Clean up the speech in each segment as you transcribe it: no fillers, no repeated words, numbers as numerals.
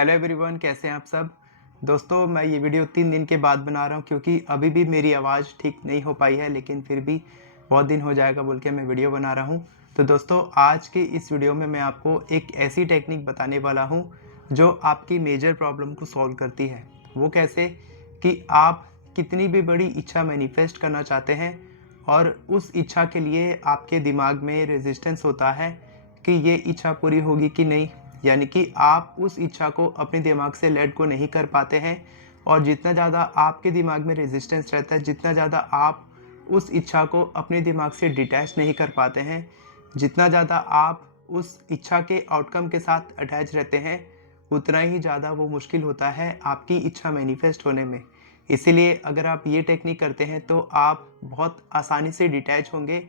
Hello everyone, कैसे हैं आप सब। दोस्तों, मैं ये वीडियो 3 दिन के बाद बना रहा हूँ क्योंकि अभी भी मेरी आवाज़ ठीक नहीं हो पाई है, लेकिन फिर भी बहुत दिन हो जाएगा बोल के मैं वीडियो बना रहा हूँ। तो दोस्तों, आज के इस वीडियो में मैं आपको एक ऐसी टेक्निक बताने वाला हूँ जो आपकी मेजर प्रॉब्लम को सॉल्व करती है। वो कैसे कि आप कितनी भी बड़ी इच्छा मैनिफेस्ट करना चाहते हैं और उस इच्छा के लिए आपके दिमाग में रेजिस्टेंस होता है कि ये इच्छा पूरी होगी कि नहीं, यानी कि आप उस इच्छा को अपने दिमाग से लेट गो नहीं कर पाते हैं। और जितना ज़्यादा आपके दिमाग में रेजिस्टेंस रहता है, जितना ज़्यादा आप उस इच्छा को अपने दिमाग से डिटैच नहीं कर पाते हैं, जितना ज़्यादा आप उस इच्छा के आउटकम के साथ अटैच रहते हैं, उतना ही ज़्यादा वो मुश्किल होता है आपकी इच्छा मैनिफेस्ट होने में। इसीलिए अगर आप ये टेक्निक करते हैं तो आप बहुत आसानी से डिटैच होंगे,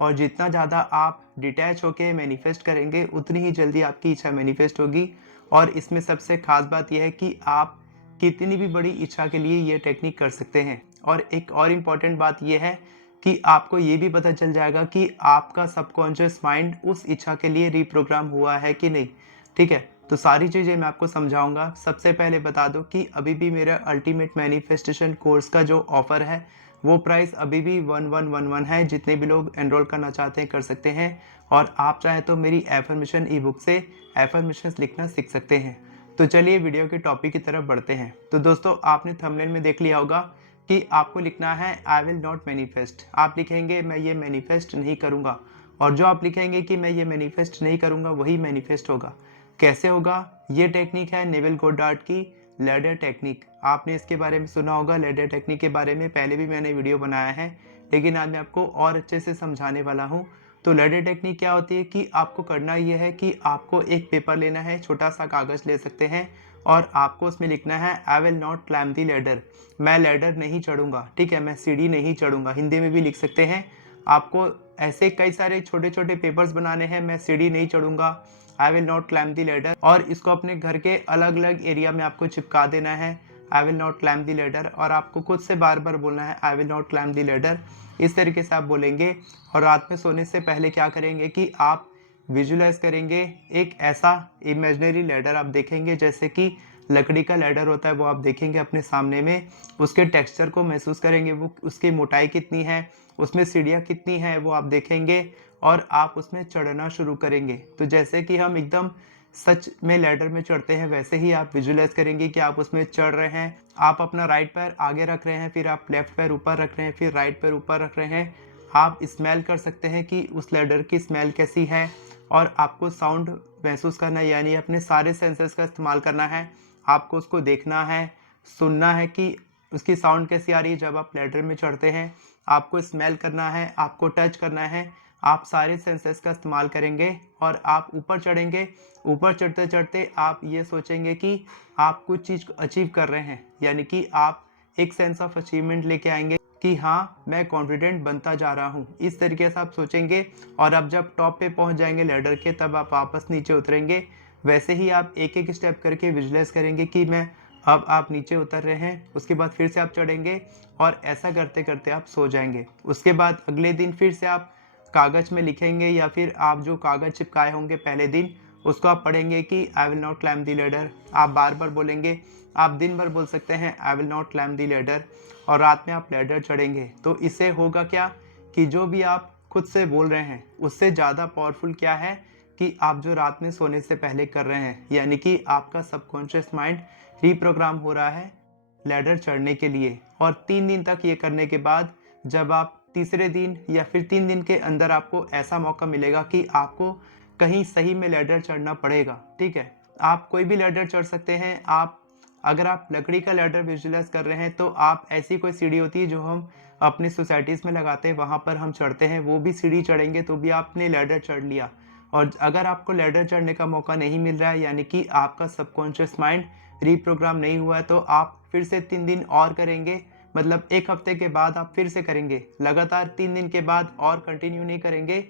और जितना ज़्यादा आप डिटैच होके मैनिफेस्ट करेंगे उतनी ही जल्दी आपकी इच्छा मैनिफेस्ट होगी। और इसमें सबसे ख़ास बात यह है कि आप कितनी भी बड़ी इच्छा के लिए ये टेक्निक कर सकते हैं। और एक और इम्पॉर्टेंट बात यह है कि आपको ये भी पता चल जाएगा कि आपका सबकॉन्शियस माइंड उस इच्छा के लिए रीप्रोग्राम हुआ है कि नहीं। ठीक है, तो सारी चीज़ें मैं आपको समझाऊंगा। सबसे पहले बता दो कि अभी भी मेरा अल्टीमेट मैनिफेस्टेशन कोर्स का जो ऑफ़र है वो प्राइस अभी भी 1111 है। जितने भी लोग एनरोल करना चाहते हैं कर सकते हैं, और आप चाहें तो मेरी एफर्मेशन ई बुक से एफर्मेशंस लिखना सीख सकते हैं। तो चलिए वीडियो के टॉपिक की तरफ बढ़ते हैं। तो दोस्तों, आपने थंबनेल में देख लिया होगा कि आपको लिखना है आई विल नॉट मैनिफेस्ट। आप लिखेंगे मैं ये मैनिफेस्ट नहीं करूँगा, और जो आप लिखेंगे कि मैं ये मैनिफेस्ट नहीं करूँगा वही मैनिफेस्ट होगा। कैसे होगा? ये टेक्निक है नेविल गोडार्ड की लैडर टेक्निक। आपने इसके बारे में सुना होगा। लैडर टेक्निक के बारे में पहले भी मैंने वीडियो बनाया है, लेकिन आज मैं आपको और अच्छे से समझाने वाला हूँ। तो लैडर टेक्निक क्या होती है कि आपको करना यह है कि आपको एक पेपर लेना है, छोटा सा कागज़ ले सकते हैं, और आपको उसमें लिखना है आई will not climb the ladder. मैं लैडर नहीं चढ़ूंगा, ठीक है, मैं सीढ़ी नहीं चढ़ूंगा। हिंदी में भी लिख सकते हैं। आपको ऐसे कई सारे छोटे छोटे पेपर्स बनाने हैं। मैं सीढ़ी नहीं चढ़ूंगा, I will not climb the ladder, और इसको अपने घर के अलग अलग एरिया में आपको चिपका देना है आई will not climb the ladder. और आपको खुद से बार बार बोलना है आई will not climb the ladder. इस तरीके से आप बोलेंगे। और रात में सोने से पहले क्या करेंगे कि आप विजुलाइज करेंगे एक ऐसा इमेजिनरी लैडर। आप देखेंगे जैसे कि लकड़ी का लैडर होता है, वो आप देखेंगे अपने सामने में। उसके टेक्सचर को महसूस करेंगे, वो उसकी मोटाई कितनी है, उसमें सीढ़ियाँ कितनी हैं वो आप देखेंगे, और आप उसमें चढ़ना शुरू करेंगे। तो जैसे कि हम एकदम सच में लैडर में चढ़ते हैं, वैसे ही आप विजुलाइज करेंगे कि आप उसमें चढ़ रहे हैं। आप अपना राइट पैर आगे रख रहे हैं, फिर आप लेफ्ट पैर ऊपर रख रहे हैं, फिर राइट पैर ऊपर रख रहे हैं। आप स्मेल कर सकते हैं कि उस लैडर की स्मेल कैसी है, और आपको साउंड महसूस करना है, यानी अपने सारे सेंसेस का इस्तेमाल करना है। आपको उसको देखना है, सुनना है कि उसकी साउंड कैसी आ रही है जब आप लैडर में चढ़ते हैं। आपको स्मेल करना है, आपको टच करना है। आप सारे सेंसेस का इस्तेमाल करेंगे और आप ऊपर चढ़ेंगे। ऊपर चढ़ते चढ़ते आप ये सोचेंगे कि आप कुछ चीज़ अचीव कर रहे हैं, यानी कि आप एक सेंस ऑफ अचीवमेंट लेके आएंगे कि हाँ, मैं कॉन्फिडेंट बनता जा रहा हूँ। इस तरीके से आप सोचेंगे, और अब जब टॉप पे पहुँच जाएंगे लैडर के, तब आप वापस नीचे उतरेंगे। वैसे ही आप एक एक स्टेप करके विजुलाइज करेंगे कि मैं अब आप नीचे उतर रहे हैं। उसके बाद फिर से आप चढ़ेंगे, और ऐसा करते करते आप सो जाएंगे। उसके बाद अगले दिन फिर से आप कागज़ में लिखेंगे, या फिर आप जो कागज़ चिपकाए होंगे पहले दिन उसको आप पढ़ेंगे कि आई will not climb the ladder. आप बार बार बोलेंगे। आप दिन भर बोल सकते हैं आई will not climb the ladder, और रात में आप लैडर चढ़ेंगे। तो इससे होगा क्या कि जो भी आप खुद से बोल रहे हैं उससे ज़्यादा पावरफुल क्या है कि आप जो रात में सोने से पहले कर रहे हैं, यानी कि आपका सबकॉन्शियस माइंड रीप्रोग्राम हो रहा है लैडर चढ़ने के लिए। और 3 दिन तक ये करने के बाद जब आप तीसरे दिन या फिर 3 दिन के अंदर आपको ऐसा मौका मिलेगा कि आपको कहीं सही में लैडर चढ़ना पड़ेगा, ठीक है। आप कोई भी लैडर चढ़ सकते हैं। आप अगर आप लकड़ी का लैडर विजुलाइज कर रहे हैं तो आप ऐसी कोई सीढ़ी होती है जो हम अपनी सोसाइटीज़ में लगाते हैं, वहाँ पर हम चढ़ते हैं, वो भी सीढ़ी चढ़ेंगे तो भी आपने लैडर चढ़ लिया। और अगर आपको लैडर चढ़ने का मौका नहीं मिल रहा है, यानी कि आपका सबकॉन्शियस माइंड रीप्रोग्राम नहीं हुआ है, तो आप फिर से 3 दिन और करेंगे। मतलब 1 हफ्ते के बाद आप फिर से करेंगे। लगातार 3 दिन के बाद और कंटिन्यू नहीं करेंगे।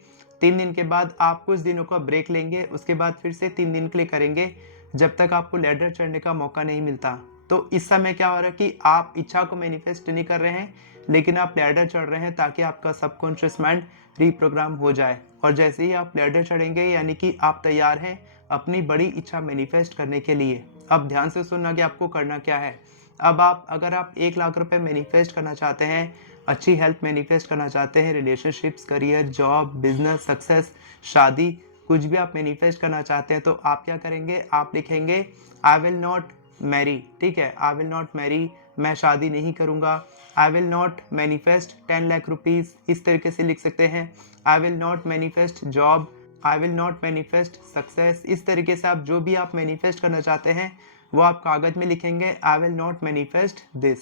3 दिन के बाद आप कुछ दिनों का ब्रेक लेंगे, उसके बाद फिर से 3 दिन के लिए करेंगे, जब तक आपको लैडर चढ़ने का मौका नहीं मिलता। तो इस समय क्या हो रहा है कि आप इच्छा को मैनिफेस्ट नहीं कर रहे हैं, लेकिन आप लैडर चढ़ रहे हैं ताकि आपका सबकॉन्शियस माइंड रीप्रोग्राम हो जाए। और जैसे ही आप लैडर चढ़ेंगे, यानी कि आप तैयार हैं अपनी बड़ी इच्छा मैनिफेस्ट करने के लिए। अब ध्यान से सुनना कि आपको करना क्या है। अब आप अगर आप 1 लाख रुपए मैनिफेस्ट करना चाहते हैं, अच्छी हेल्थ मैनिफेस्ट करना चाहते हैं, relationships, career, job, business, success, शादी, कुछ भी आप मैनिफेस्ट करना चाहते हैं, तो आप क्या करेंगे, आप लिखेंगे आई विल नॉट मैरी, ठीक है, आई विल नॉट मैरी, मैं शादी नहीं करूँगा। आई will not manifest 10 lakh rupees, इस तरीके से लिख सकते हैं। आई will not manifest job, I will not manifest success. इस तरीके से आप जो भी आप मैनिफेस्ट करना चाहते हैं वो आप कागज़ में लिखेंगे आई विल नॉट मैनिफेस्ट दिस।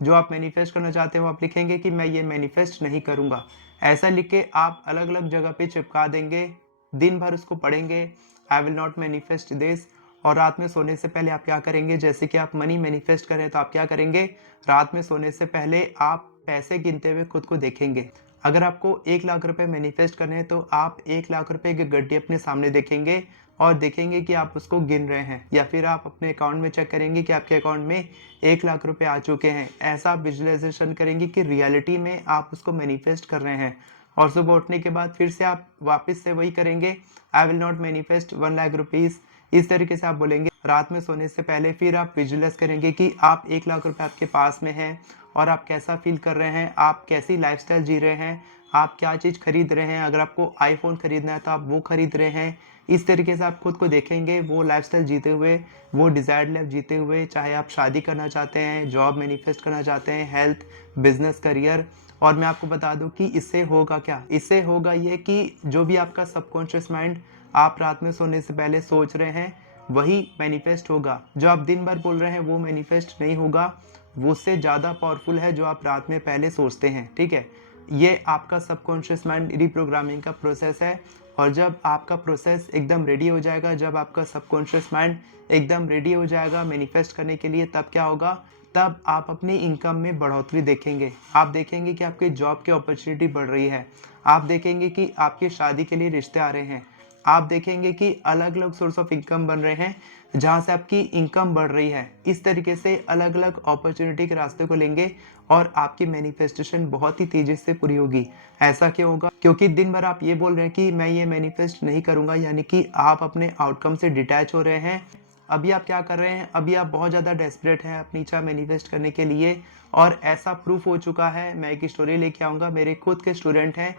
जो आप मैनिफेस्ट करना चाहते हैं वो आप लिखेंगे कि मैं ये मैनिफेस्ट नहीं करूँगा। ऐसा लिख के आप अलग अलग जगह पे चिपका देंगे, दिन भर उसको पढ़ेंगे, आई विल नॉट मैनिफेस्ट दिस। और रात में सोने से पहले आप क्या करेंगे, जैसे कि आप मनी मैनिफेस्ट करें तो आप क्या करेंगे, रात में सोने से पहले आप पैसे गिनते हुए खुद को देखेंगे। अगर आपको 1 लाख रुपए मैनिफेस्ट करने हैं तो आप 1 लाख रुपए की गड्डी अपने सामने देखेंगे और देखेंगे कि आप उसको गिन रहे हैं, या फिर आप अपने अकाउंट में चेक करेंगे कि आपके अकाउंट में 1 लाख रुपए आ चुके हैं। ऐसा आप विजुअलाइजेशन करेंगे कि रियलिटी में आप उसको मैनिफेस्ट कर रहे हैं। और सुबह उठने के बाद फिर से आप वापस से वही करेंगे, आई will not manifest 1 lakh rupees. इस तरीके से आप बोलेंगे। रात में सोने से पहले फिर आप विजुअलाइज करेंगे कि आप 1 लाख रुपए आपके पास में हैं और आप कैसा फील कर रहे हैं, आप कैसी लाइफस्टाइल जी रहे हैं, आप क्या चीज़ खरीद रहे हैं। अगर आपको आईफोन खरीदना है तो आप वो खरीद रहे हैं। इस तरीके से आप खुद को देखेंगे वो लाइफस्टाइल जीते हुए, वो डिज़ायर्ड लाइफ जीते हुए। चाहे आप शादी करना चाहते हैं, जॉब मैनिफेस्ट करना चाहते हैं, हेल्थ, बिजनेस, करियर। और मैं आपको बता दूं कि इससे होगा क्या, इससे होगा ये कि जो भी आपका सबकॉन्शियस माइंड आप रात में सोने से पहले सोच रहे हैं वही मैनिफेस्ट होगा। जो आप दिन भर बोल रहे हैं वो मैनिफेस्ट नहीं होगा, वो उससे ज़्यादा पावरफुल है जो आप रात में पहले सोचते हैं, ठीक है। ये आपका सबकॉन्शियस माइंड रिप्रोग्रामिंग का प्रोसेस है। और जब आपका प्रोसेस एकदम रेडी हो जाएगा, जब आपका सबकॉन्शियस माइंड एकदम रेडी हो जाएगा मैनिफेस्ट करने के लिए, तब क्या होगा, तब आप अपनी इनकम में बढ़ोतरी देखेंगे। आप देखेंगे कि आपकी जॉब की अपॉर्चुनिटी बढ़ रही है, आप देखेंगे कि आपकी शादी के लिए रिश्ते आ रहे हैं, आप देखेंगे कि अलग अलग सोर्स ऑफ इनकम बन रहे हैं जहां से आपकी इनकम बढ़ रही है। इस तरीके से अलग अलग अपॉर्चुनिटी के रास्ते को लेंगे और आपकी मैनिफेस्टेशन बहुत ही तेजी से पूरी होगी। ऐसा क्यों होगा, क्योंकि दिन भर आप ये बोल रहे हैं कि मैं ये मैनिफेस्ट नहीं करूंगा, यानी कि आप अपने आउटकम से डिटैच हो रहे हैं। अभी आप क्या कर रहे हैं, अभी आप बहुत ज़्यादा डेस्परेट हैं अपनी इच्छा मैनिफेस्ट करने के लिए। और ऐसा प्रूफ हो चुका है, मैं एक स्टोरी लेके आऊँगा। मेरे खुद के स्टूडेंट हैं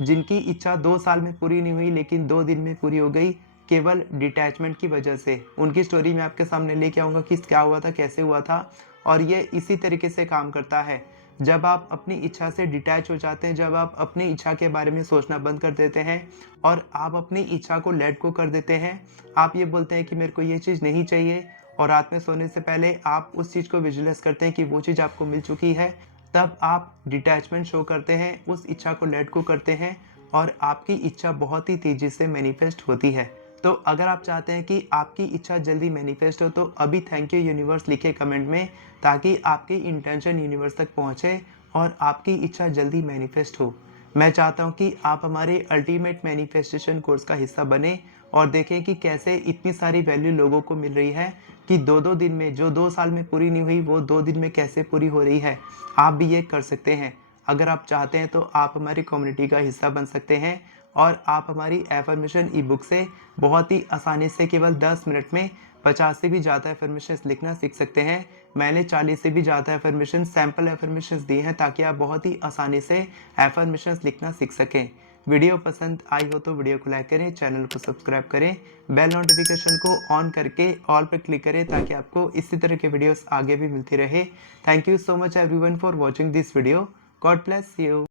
जिनकी इच्छा 2 साल में पूरी नहीं हुई लेकिन 2 दिन में पूरी हो गई, केवल डिटैचमेंट की वजह से। उनकी स्टोरी मैं आपके सामने लेके आऊँगा कि क्या हुआ था, कैसे हुआ था। और ये इसी तरीके से काम करता है। जब आप अपनी इच्छा से डिटैच हो जाते हैं, जब आप अपनी इच्छा के बारे में सोचना बंद कर देते हैं और आप अपनी इच्छा को लेट गो कर देते हैं, आप ये बोलते हैं कि मेरे को ये चीज़ नहीं चाहिए, और रात में सोने से पहले आप उस चीज़ को विजुअलाइज करते हैं कि वो चीज़ आपको मिल चुकी है, तब आप डिटैचमेंट शो करते हैं, उस इच्छा को लेट गो करते हैं और आपकी इच्छा बहुत ही तेज़ी से मैनिफेस्ट होती है। तो अगर आप चाहते हैं कि आपकी इच्छा जल्दी मैनिफेस्ट हो तो अभी थैंक यू यूनिवर्स लिखे कमेंट में, ताकि आपकी इंटेंशन यूनिवर्स तक पहुंचे और आपकी इच्छा जल्दी मैनिफेस्ट हो। मैं चाहता हूं कि आप हमारे अल्टीमेट मैनिफेस्टेशन कोर्स का हिस्सा बने और देखें कि कैसे इतनी सारी वैल्यू लोगों को मिल रही है कि 2-2 दिन में, जो 2 साल में पूरी नहीं हुई वो 2 दिन में कैसे पूरी हो रही है। आप भी ये कर सकते हैं। अगर आप चाहते हैं तो आप हमारी कम्युनिटी का हिस्सा बन सकते हैं और आप हमारी एफर्मेशन ई बुक से बहुत ही आसानी से केवल 10 मिनट में 50 से भी ज़्यादा एफर्मेशंस लिखना सीख सकते हैं। मैंने 40 से भी ज़्यादा एफर्मेशन सैम्पल एफर्मेशंस दिए हैं ताकि आप बहुत ही आसानी से एफर्मेशंस लिखना सीख सकें। वीडियो पसंद आई हो तो वीडियो को लाइक करें, चैनल को सब्सक्राइब करें, बेल नोटिफिकेशन को ऑन करके ऑल पर क्लिक करें ताकि आपको इसी तरह के वीडियोस आगे भी मिलती रहे। Thank you so much everyone for watching this video. God bless you.